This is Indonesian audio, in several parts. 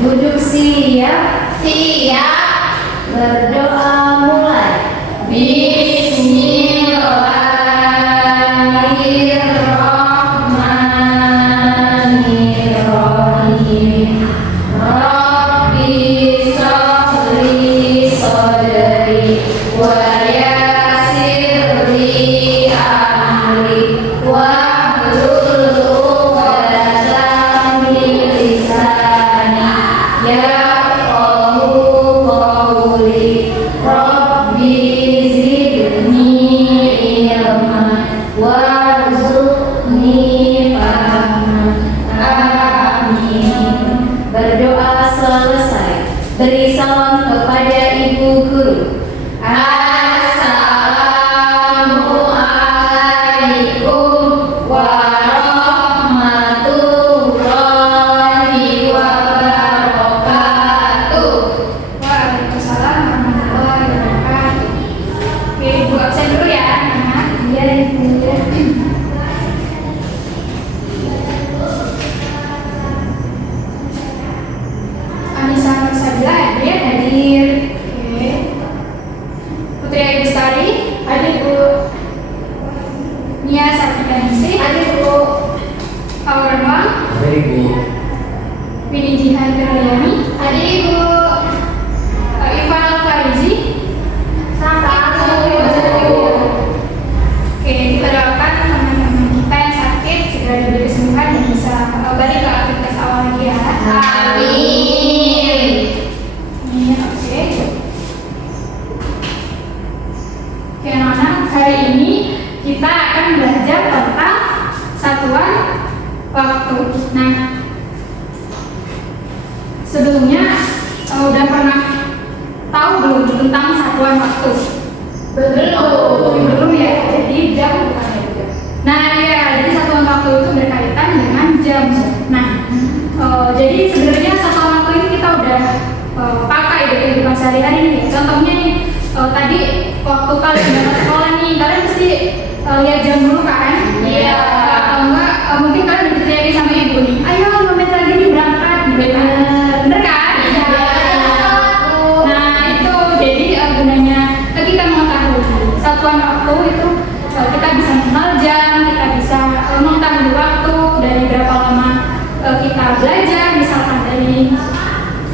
Duduk siap. Siap. Berdoa mulai. Bismillahirrahmanirrahim. Rabbi sholli shodri wa yassir li amri wahlul 'uqdatam min lisani yafqahu qawli. Rabbi zidni ilman warzuqni fahman. Amin. Berdoa selesai, beri salam kepada ibu guru. Assalamualaikum warahmatullahi wabarakatuh. Waalaikumsalam warahmatullahi wabarakatuh. Oke, Ibu absen dulu ya, anak-anak. Iya, Ibu. Anissa Nursabila hadir. Oke. Putri Ayu Bestari hadir, Bu. Nia Sartika Ningsih hadir, Bu. Aura Noang, Hadir Ibu. Winnie Jihan Firliani hadir, Ibu. Irfan Al-Farizi Oke, kita doakan teman-teman kita yang sakit segera diberi kesembuhan dan bisa balik ke aktivitas awal lagi ya. Amin. Amin. Oke. Oke, anak-anak, hari ini kita akan belajar tentang satuan waktu. Nah, sebelumnya udah pernah tahu belum tentang satuan waktu? Belum ya. Jadi jam bukan ya, jam. Nah ya, jadi satuan waktu itu berkaitan dengan jam. Nah, jadi sebenarnya satuan waktu ini kita udah pakai di kehidupan sehari-hari nih. Contohnya nih, tadi waktu kalian berangkat sekolah nih, kalian mesti lihat jam dulu kan? Iya. Atau enggak, mungkin kalian udah diteriakin sama ibu nih, ayo 5 menit lagi nih berangkat, gitu kan? Bener kan? Iya. Nah itu jadi gunanya kita mengetahui satuan waktu itu kita bisa mengenal jam, kita bisa mengetahui waktu dari berapa lama kita belajar, misalkan dari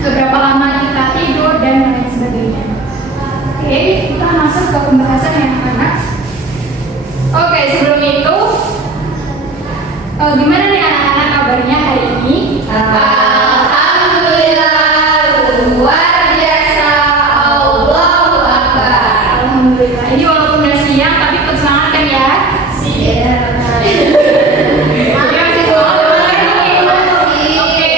berapa lama kita tidur dan lain sebagainya. Oke, kita masuk ke pembahasan yang anak. Oke, sebelum itu gimana nih anak-anak kabarnya hari ini? Alhamdulillah, luar biasa. Allahu Akbar. Alhamdulillah. Ini walaupun udah siang tapi tetap semangat kan ya? Siap. Oke,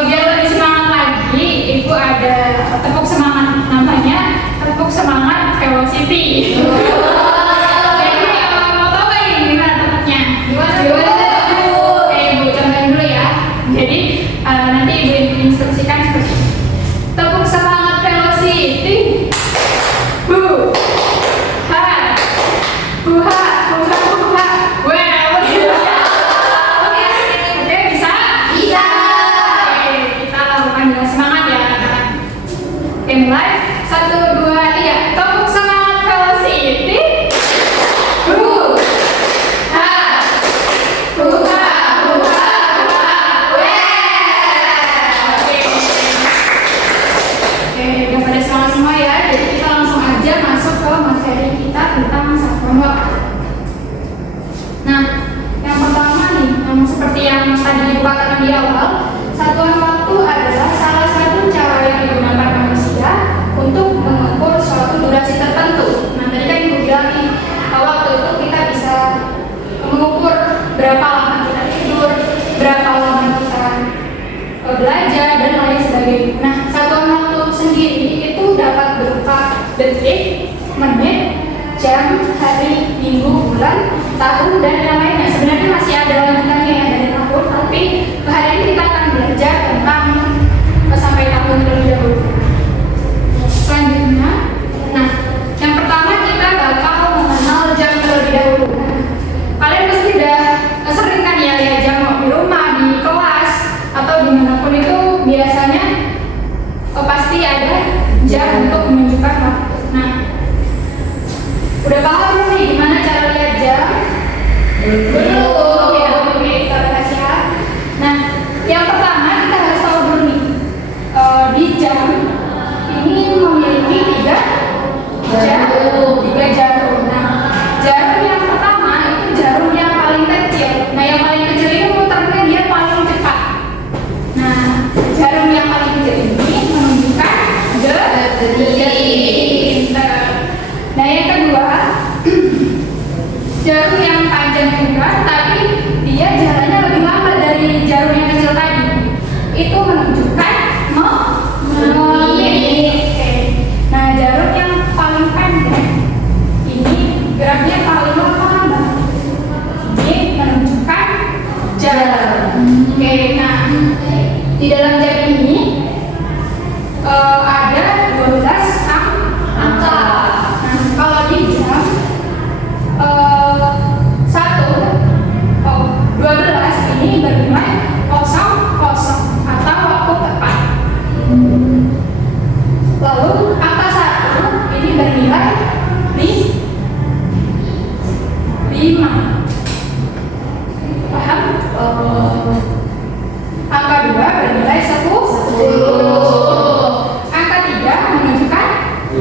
biar lebih semangat lagi, Ibu ada tepuk semangat, namanya tepuk semangat Velocity. Jadi mau tahu nggak ini gimana tepuknya? Gimana? Oke, Ibu contohin dulu ya. Jadi nanti Ibu instruksikan seperti ini. Tepuk semangat Velocity. Bu. Ha. Buha. Well. Oke, bisa? Bisa. Oke, kita lakukan dengan semangat ya anak-anak. Oke, mulai. 1, 2, 3. Tepuk semangat Velocity. Bu. Ha. Buha. Well. Oke. Oke, udah pada semangat semua ya. Jadi kita langsung aja masuk ke materi kita tentang satuan waktu. Nah, yang pertama nih, yang seperti yang tadi Ibu katakan di awal, satuan waktu adalah salah satu cara yang digunakan manusia untuk mengukur suatu durasi tertentu. Nah, tadi kan Ibu bilang nih, waktu itu kita bisa mengukur berapa lama kita tidur, berapa lama kita belajar dan lain sebagainya. Nah, satuan waktu sendiri itu dapat berupa detik, menit, jam, hari, minggu, bulan, tahun, dan yang lainnya. Sebenarnya masih ada lanjutannya ya dari tahun, tapi hari ini kita akan belajar tentang sampai tahun terlebih dahulu. Selanjutnya, nah, yang pertama kita bakal mengenal jam terlebih dahulu. Nah, kalian pasti udah sering kan ya lihat jam di rumah, di kelas, atau dimanapun itu biasanya Belum ya, oke, kita bahas ya. Nah, yang pertama kita harus tahu dulu nih, di jam ini memiliki tiga jarum. Nah, jarum yang pertama itu jarum yang paling kecil. Nah, yang paling kecil ini muternya dia paling cepat. Nah, jarum yang paling kecil ini menunjukkan detik. Nah, yang kedua, jarum yang panjang juga, tapi dia jalannya lebih lama dari jarum yang kecil tadi. Itu menunjukkan menit. Oke. Nah, jarum yang paling pendek ini geraknya paling lambat. Ini menunjukkan jam. Oke. Nah, di dalam jam ini ada 12 angka. Nah, kalau di jam 12 ini bernilai 00 atau waktu tepat. Lalu angka 1 ini bernilai 5. Paham? Angka 2 bernilai 10. Angka 3 menunjukkan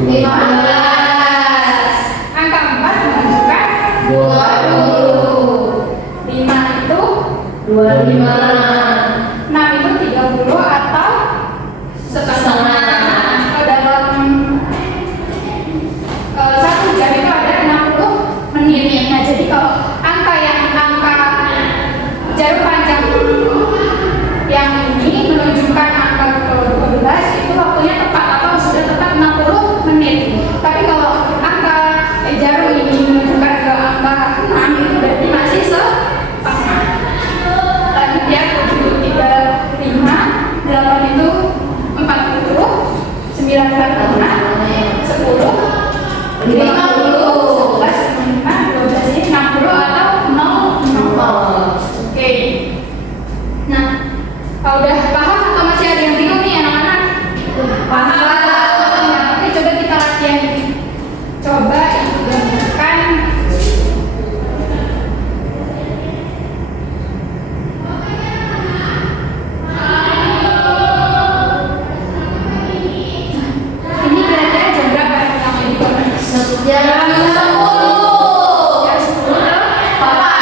15. Angka 4 menunjukkan 20. 5 itu 25. 6 itu 30 atau setengah. Dalam 1 jam itu ada 60 menit. Nah, jadi kalau angka jarum panjang yang ini menunjukkan angka 12 itu waktunya tepat atau sudah tepat 60 menit. Tapi kalau angka jarum ini menunjukkan ke angka 6 itu berarti masih setengah. Lanjut ya, 7, 3, 5, 8 itu 40, 9, 45, 10, 50, 11, 5, 12 ini 60 atau 00. Oke. Nah, udah paham atau masih ada yang bingung nih anak-anak? Paham. Oke, coba kita latihan ini. Coba gambarkan ini kira-kira jam berapa yang kamu ini? Jam 10. Jam 10 tepat.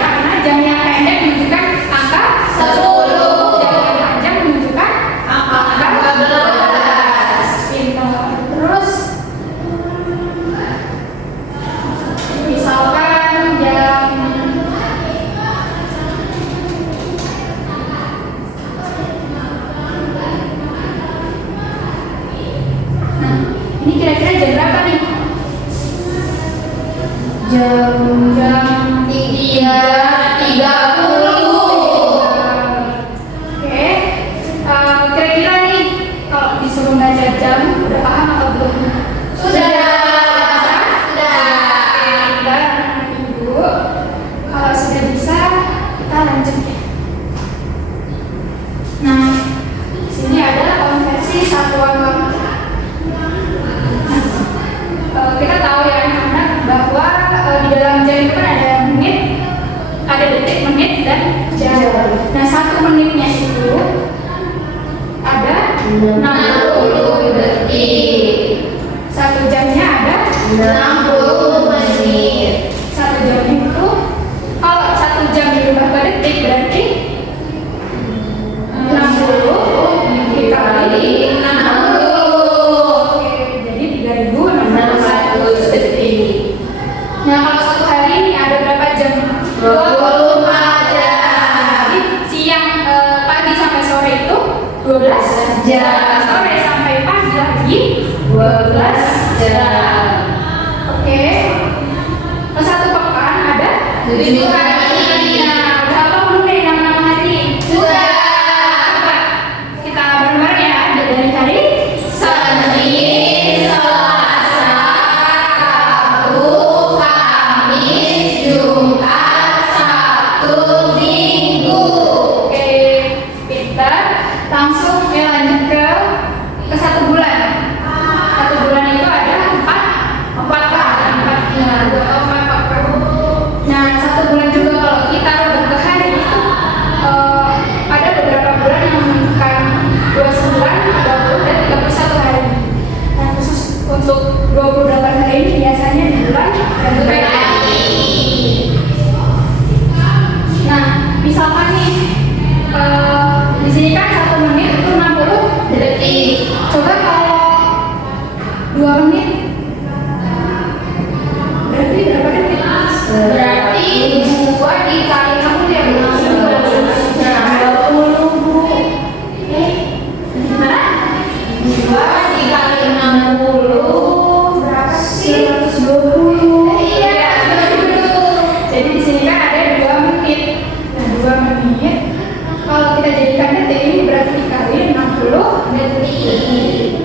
Karena jam yang pendek menunjukkan angka 10. Jam yang panjang menunjukkan angka 12. Pintar. Terus misalkan jam ini kira-kira jam berapa nih? Jam 3.30. Oke, kira-kira nih kalau disuruh baca jam udah paham atau belum? Sudah. Pintar anak ibu. Kalau sudah bisa kita lanjut ya. Nah, sini ada konversi satuan waktu. Kita tahu ya anak-anak bahwa di dalam jam itu kan ada menit, ada detik, menit, dan jam. Nah, 1 menitnya itu ada 60 detik. 1 jamnya ada 60 menit. 1 jamnya itu kalau 1 jam dirubah ke detik berarti 60 dikali 60. Oke, jadi 3.600 detik. Nah, kalau 1 hari ini ada berapa jam? 24 jam. Jadi siang, pagi sampai sore itu 12 jam. Sore sampai pagi lagi 12 jam. Oke. 1 pekan ada 7 hari. Nah, udah apa belum nih nama-nama hari? Sudah. Coba kita bareng-bareng ya. Dari hari Senin, Selasa, Rabu, Kamis, Jumat, Sabtu, Minggu. Oke, pintar. Langsung ya lanjut ke 1 bulan. 1 bulan itu ada 4 kan? 4 kan? 4 bulan. Nah, misalkan nih di sini kan 1 menit itu 60 detik. Coba kalau 2 menit berarti berapa detik? Berarti 2 dikali 60 ya Bu. 20 Bu. Gimana? 2 dikali 60 berapa sih? 120. Iya, betul. Jadi di sini kan ada 2 menit. Nah, 2 menit kalau kita jadikan detik ini berarti dikali 60 Detik.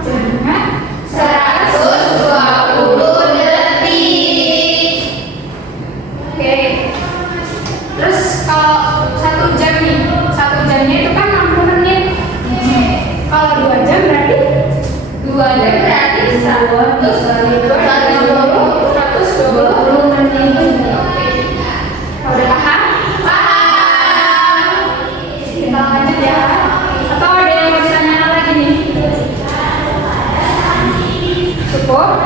jadinya 120 detik. oke. Terus kalau 1 jam nih, 1 jamnya itu kan 60 menit. Kalau 2 jam berarti 2 jam berarti 100 kali 2 120 menit. kalau udah paham, Paham. kita lanjut ya. Atau ada yang mau ditanya lagi nih? Cukup?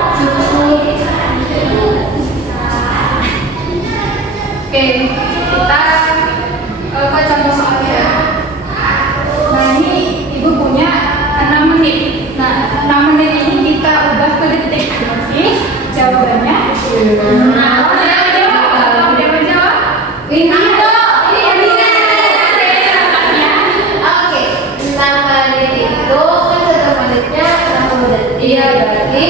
Oke, kita ke contoh soalnya. Nah, ini ibu punya 6 menit. Nah, 6 menit ini kita ubah ke detik. Berarti jawabannya Oke, 6 menit itu kan 1 menitnya 60 detik. Iya. Berarti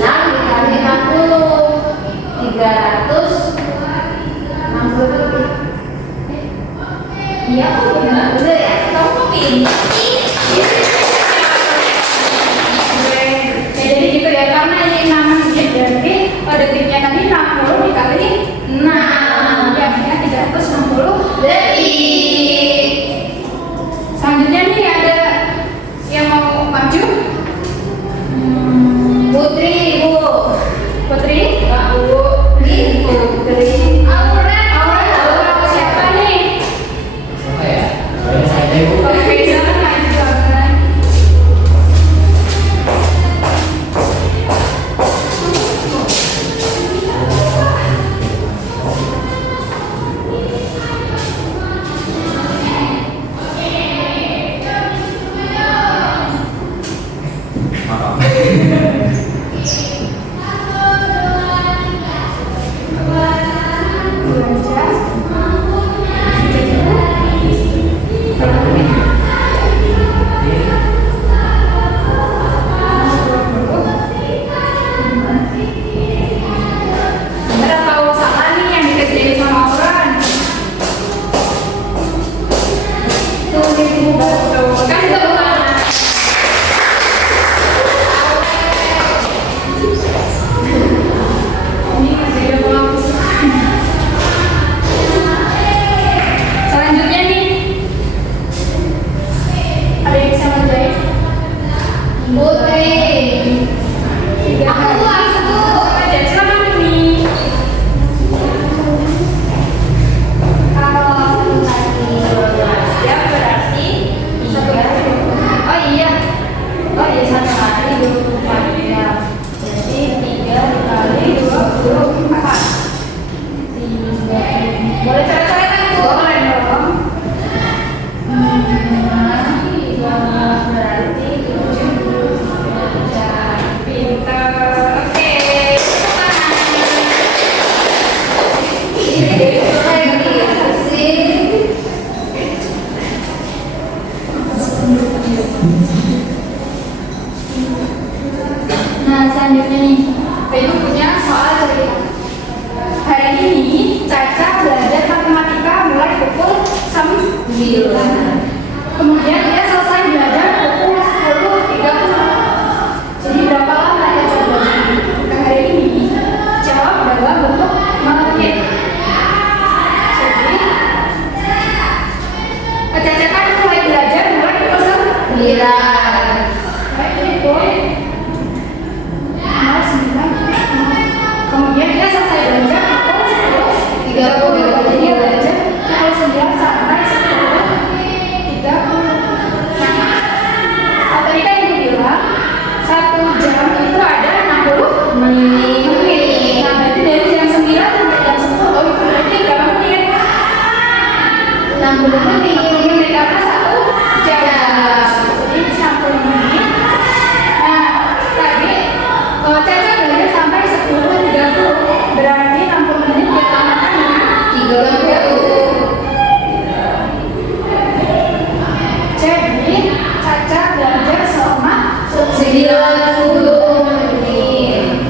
6 dikali 60 360 detik. Iya, benar ya. Kamu pintar sih. Jadi gitu ya, karena ini 6 menit berarti detiknya tadi 60 dikali 6 jadinya 360 Detik. Selanjutnya nih ada yang mau maju? Putri, Bu. Putri? Bu. Ini Putri. Aura. Aura, siapa nih? Apa ya? Saya aja Bu. Oke, silakan maju. Maaf. Ada tahu salah nih yang dikerjain sama orang. Tuh, ibu tuh kan itu bukan. Ini juga penghapus. Selanjutnya nih, ada yang bisa ngerjain? Putri. Aku. Ada silakan nih. Kalau 1 kali 12 jam berarti 3. Oh iya. Oh iya, 1 kali 24 jam. Jadi 3 dikali 24. Boleh coret-coretan, Bu? Boleh dong. 5 berarti 70 jam. Pintar. Oke. Nah, selanjutnya nih, Ibu punya soal cerita. Hari ini Caca belajar matematika mulai pukul 9. Kemudian dia selesai belajar pukul 10.30. Jadi berapa lama dia coba belajar hari ini? Jawab dalam bentuk menit. Jadi Caca kan mulai belajar mulai pukul 9. Baik, pukul 9. Kemudian dia selesai belajar pukul 10.30. Jadi dia belajar pukul 9 sampai 10.30. Nah, tadi kan ibu bilang 1 jam itu ada 60 menit. Nah, berarti dari jam 9 sampai jam 10 itu berarti berapa menit? menit karena 1 jam. Jadi 60 menit. Nah, tadi Caca belajar sampai 10.30. Berarti 60 menit dia tambahkan dengan 30. Jadi Caca belajar selama 90 menit.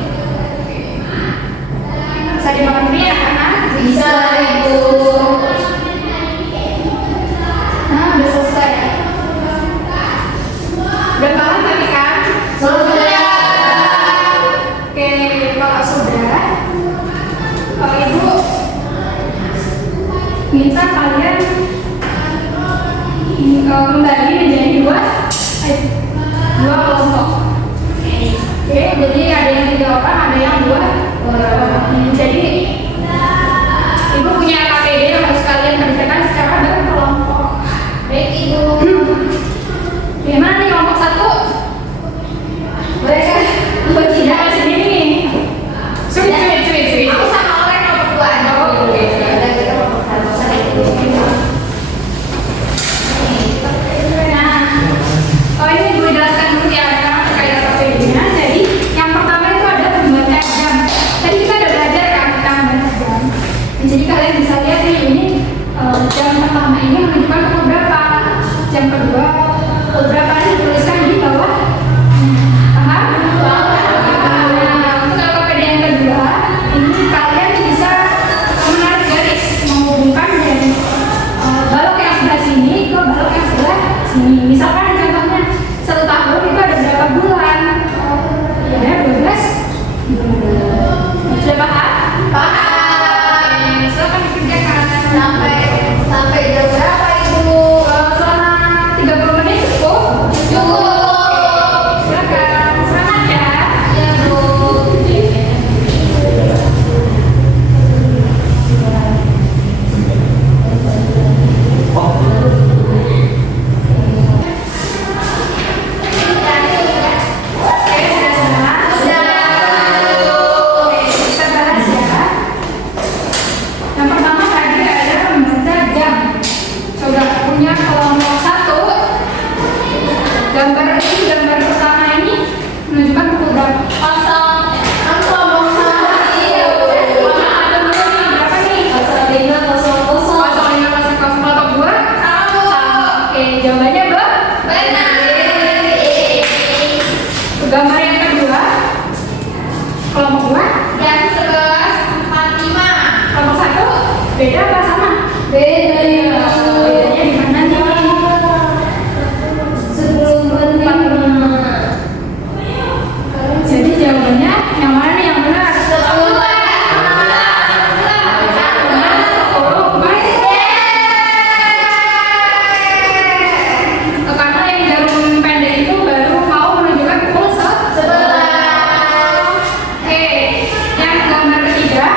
Bisa dimengerti ya anak? Bisa Ibu. Nah, udah selesai. Udah paham tadi kan? Sudah. Oke, kalau sudah, Ibu minta kalian membagi menjadi dua kelompok. Oke, jadi ada yang 3 orang, ada yang 2 orang. Jadi Ibu punya KPD yang harus kalian kerjakan secara berkelompok. Baik Ibu. Gimana nih kelompok 1? Mereka Tidak sini nih. Sweet. aku sama orang nomor 2 aja. Oh, oke. Ada kita nomor 1 sana Ibu. Nah, ini gue jelaskan dulu ya karena terkait KPD-nya. Jadi yang pertama itu ada membaca jam. Tadi kita udah belajar kan tentang membaca jam. Jadi kalian bisa lihat nih ini jam pertama ini menunjukkan pukul berapa. Jam kedua pukul berapa ini dituliskan di bawah. Paham? Nah, untuk KPD yang kedua ini kalian bisa menarik garis menghubungkan dari balok yang sebelah sini ke balok yang sebelah sini. Misalkan contohnya 1 tahun itu ada berapa bulan? Ada 12 bulan. Sudah paham? Paham. Silakan dikerjakan. Sampai jam berapa Ibu? Selama 30 menit cukup. Cukup. Silakan. Semangat ya. Ya Bu. Oke, sudah. Oke, kita bahas ya. Yang pertama tadi ada membaca jam. Coba punya kelompok 1. Gambar pertama ini menunjukkan pukul berapa? Kosong. Kan kelompok 1. Ada dulu nih, berapa nih? 0500. 0500 kelompok 2. Sama. Oke, jawabannya Benar. gambar yang kedua. Kelompok 2. Jam 11.45. Kelompok 1. Beda apa sama? Beda ya. Bedanya di mana nih? 10.45. Jadi jawabannya yang mana nih yang benar? 10. Karena yang jarum pendek itu baru mau menunjukkan pukul 11. Oke, yang gambar ketiga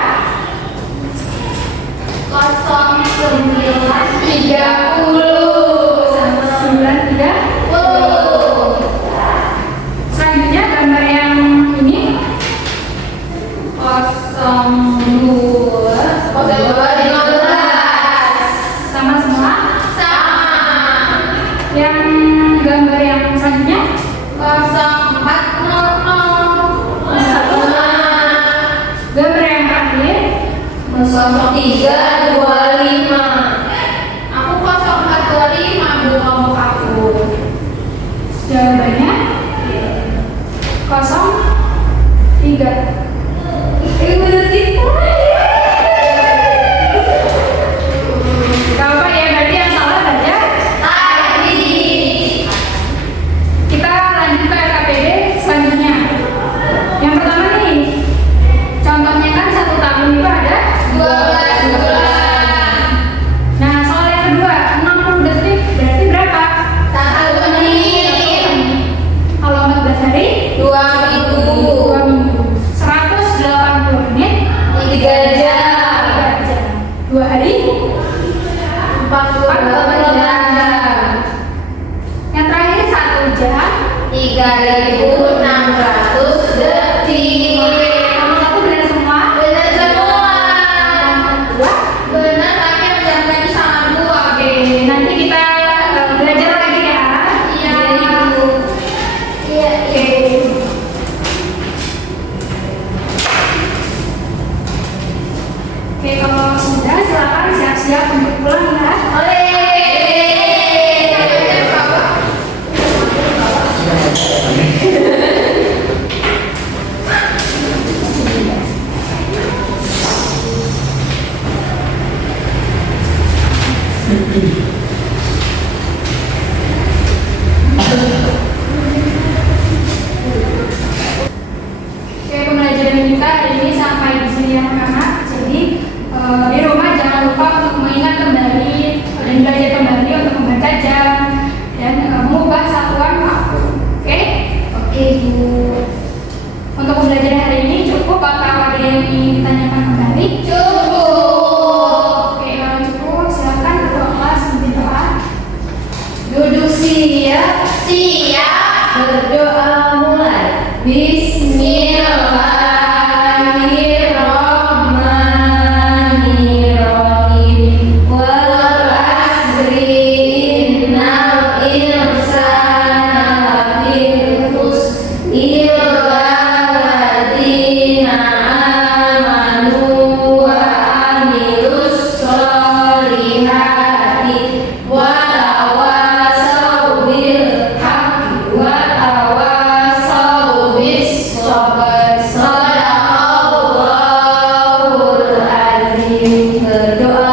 09.30. Selanjutnya gambar yang ini 02.15. sama semua. Sama. Yang gambar yang selanjutnya 04.00. sama. Gambar yang terakhir 03.25. aku 0425 Bu kelompok aku. Jawabannya 03. Ini bener tipu. Gak apa ya, berarti yang salah saja. Tadi. Kita lanjut ke LKPD selanjutnya. Yang pertama nih, contohnya kan 1 tahun itu ada 12 bulan. Nah, soal yang kedua 60 detik berarti berapa? 1 menit. Kalau 14 hari 2 minggu. 2 minggu. 180 menit 3 jam. 3 jam. 2 hari 48 jam. yang terakhir 1 jam 3.600 detik. nomor 1 benar semua. Benar semua. Dua Benar, tapi yang jam tadi sama Bu. oke siap-siap untuk pulang ya. Oke, pembelajaran kita hari ini sampai di sini ya anak-anak. Jadi di rumah jangan lupa untuk mengingat kembali dan belajar kembali untuk membaca jam dan mengubah satuan waktu. Oke? Oke, Bu. Untuk pembelajaran hari ini cukup atau ada yang ingin ditanyakan kembali? Cukup. Oke, kalau cukup silakan ketua kelas memimpin doa. Duduk siap. Berdoa mulai. Bismillahirrahmanirrahim. Wal asri innal insana lafi khusr illa alladziina aamanu wa amilus sholihati wa tawasaw bil haqqi wa tawasaw bis sabr. Shadaqallahul azim. Berdoa